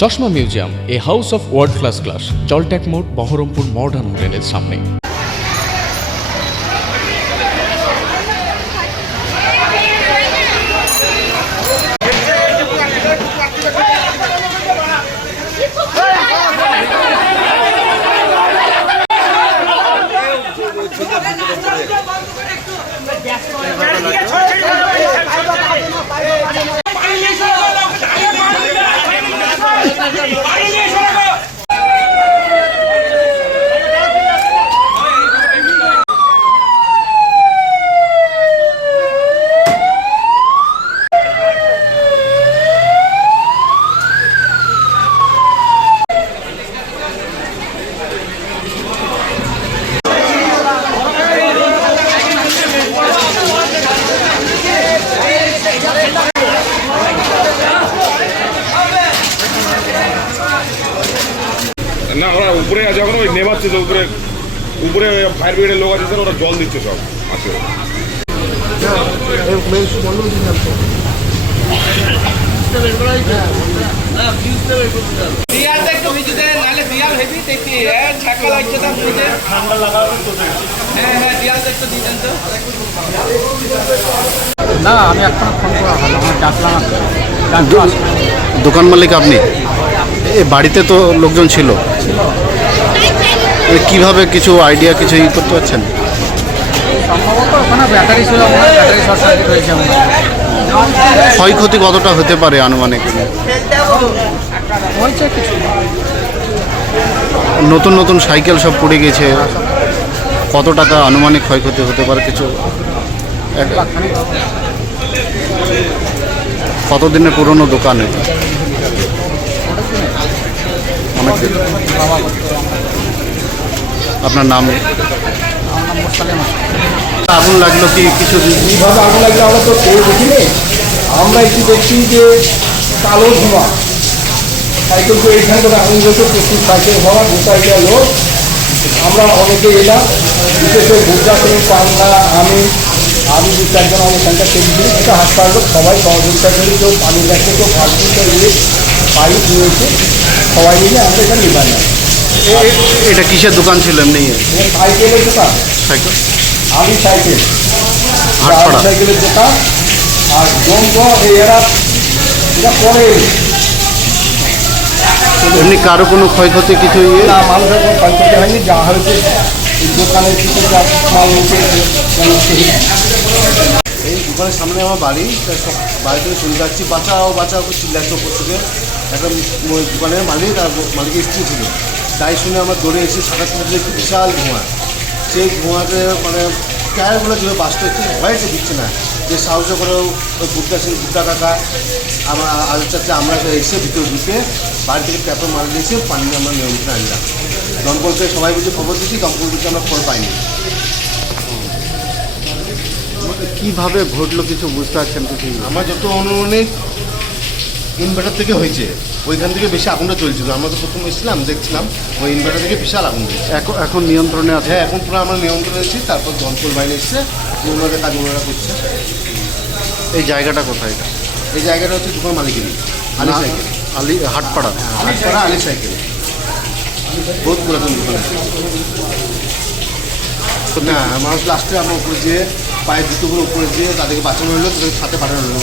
চশমা museum, a house of world class class, জলট্যাক মোড়, বহরমপুর মডার্ন হোটেলের সামনে। না ওরা উপরে যখন ওই নেমাচ্ছে যে উপরে উপরে ফায়ার ব্রিগেডের লোক আছে ওরা জল দিচ্ছে সব আছে। না আমি এখনো ফোন করা হলো, আমার ডাকলাম। দোকান মালিক আপনি? এ বাড়িতে তো লোকজন ছিল, কিভাবে কিছু আইডিয়া কিছু ই করতে পারছেন? সম্ভবত ওখানে ব্যাটারি ছিল, ব্যাটারি শর্ট সার্কিট হয়েছে। ক্ষয়ক্ষতি কতটা হতে পারে আনুমানিক? হয়েছে কিছু। নতুন নতুন সাইকেল সব পড়ে গেছে, কত টাকা আনুমানিক ক্ষয়ক্ষতি হতে পারে কিছু? কতদিনের পুরনো দোকানে? অনেক দিন। আপনার নাম? আগুন লাগলো কি কিছু? কীভাবে আগুন লাগলো আমরা তো কেউ দেখিনি। আমরা একটু দেখছি যে কালো ধোঁয়া, সাইকেল তো এইখান থেকে আগুন যেত, প্রচুর সাইকেল হওয়া, দু সাইকেল লোক। আমরা অনেকে এলাম, বিশেষ করে ভুট্টা থেকে পান্না, আমি দু চারজন আমার এখানটা খেয়েছি। একটা হাসপাতাল সবাই সহযোগিতা করে, কেউ পানি লাগছে, কেউ ফার্স্টটা দিয়ে পাইপ নিয়েছে, সবাই মিলে আমরা এটা নিবাই না। এটা কিসের দোকান ছিল এমনি? সাইকেলের দোকান, সাইকেল আমি সাইকেল, হাটপাড়া সাইকেলের দোকান। আর জম্প এরা এটা পরে এমনি কারো কোনো ক্ষয়ক্ষতি কিছু ইয়ে? না, মানুষের কোনো ক্ষয়ক্ষতি হয়নি। যা হয়েছে এই দোকানের কিছু যা মাল নিচে এই দোকানের সামনে আমার বাড়ি, সব বাড়ি থেকে শুনতে পাচ্ছি বাঁচাও বাঁচাও চিল্লাচ্ছে ওপর থেকে। একটা দোকানের মালিক আর মালিকের স্ত্রী ছিল, তাই শুনে আমরা দৌড়ে এসে সাঁতার তুলতে একটু বিশাল ধোঁয়া। সেই ধোঁয়াতে মানে টায়ারগুলো যেভাবে বাঁচতে হচ্ছে, ভয়টা দিচ্ছে না যে সাহায্য করেও ওই বুদ্ধা কাকা আমরা আজ চাচ্ছে আমরা এসে ভিতরে ঢুকে বাড়ি থেকে ট্যাপে মাল দিয়েছে, পানি আমরা নিয়ন্ত্রণে আনলাম। দমকলকে সবাই বুঝে খবর দিচ্ছি, দমকল দিচ্ছে আমরা খবর পাইনি। কীভাবে ঘটলো কিছু বুঝতে পারছেন কিছু? আমার যত অনুমানিক ইনভার্টার থেকে হয়েছে, ওইখান থেকে বেশি আগুনটা চলছিল। আমরা তো প্রথম এসেছিলাম, দেখছিলাম ওই ইনভার্টার থেকে বিশাল আগুন হয়েছে। এখন নিয়ন্ত্রণে আছে? হ্যাঁ, এখন পুরো আমরা নিয়ন্ত্রণে আছি। তারপর দমকল বাইরে এসছে, ওনাদের কাজ ওনারা করছে। এই জায়গাটা কোথায়? এটা এই জায়গাটা হচ্ছে দোকান মালিকেরই, আলি সাইকেল, আলি হাটপাড়া। হাটপাড়া আলি সাইকেল, বহুত পুরাতন দোকান আছে। না, মানুষ লাস্টে আমার উপরে যেয়ে পায়ের জুতোগুলো উপরে যেয়ে তাদেরকে বাঁচানো হলো, তাদেরকে সাথে পাঠানো হলো।